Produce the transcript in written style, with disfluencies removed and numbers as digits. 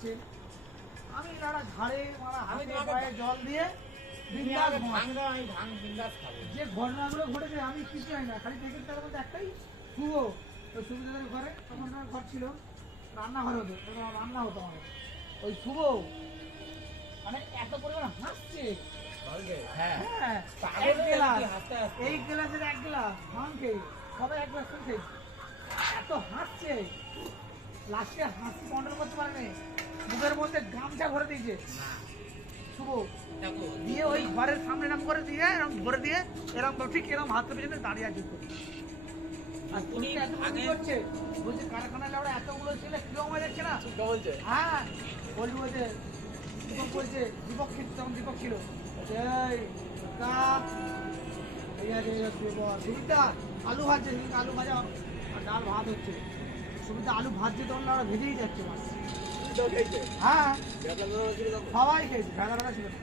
আছে। আমি লাড়া ঝাড়ে মারা হাতে পায়ে জল দিয়ে বিন্দাস ঘুমাই। যে ঘটনাগুলো ঘটেছে আমি কিছু জানি না, খালি দেখে তার মধ্যে একটাই শুভ ওই সুবিধাদের ঘরে, তখন আমার ঘর ছিল রান্নাঘর হতো, রান্না হতো আমাদের ওই শুভ মানে এত পরিমাণ হাসছে। হ্যাঁ এক গ্লাস, এই গ্লাসের এক গ্লাস ভাঙ খেয়ে সবাই এক গ্লাস করে খেয়েছি, এত হাসছে লাস্টে হাসি কন্ট্রোল করতে পারেনি, মুখের মধ্যে গামছা ভরে দিয়েছে শুভ দিয়ে ওই ঘরের সামনে নাম করে দিয়ে এরকম ভরে দিয়ে এরকম ঠিক এরকম হাতের পেছনে দাঁড়িয়ে আছে। আর তুমি এত করছে বলছে কারখানায় লাউড়া এতগুলো ছেলে কিরকম হয়ে যাচ্ছে না বলছে। হ্যাঁ বলছি বলছে দীপক বলছে, দীপক ছিল তখন, দীপক ছিল সুবিধা আলু ভাজছে, আলু ভাজা আর ডাল ভাত হচ্ছে, সুবিধা আলু ভাজছে তখন ওরা ভেজেই যাচ্ছে মাছ। হ্যাঁ সবাই খেয়েছে, ভেজা ছিল না।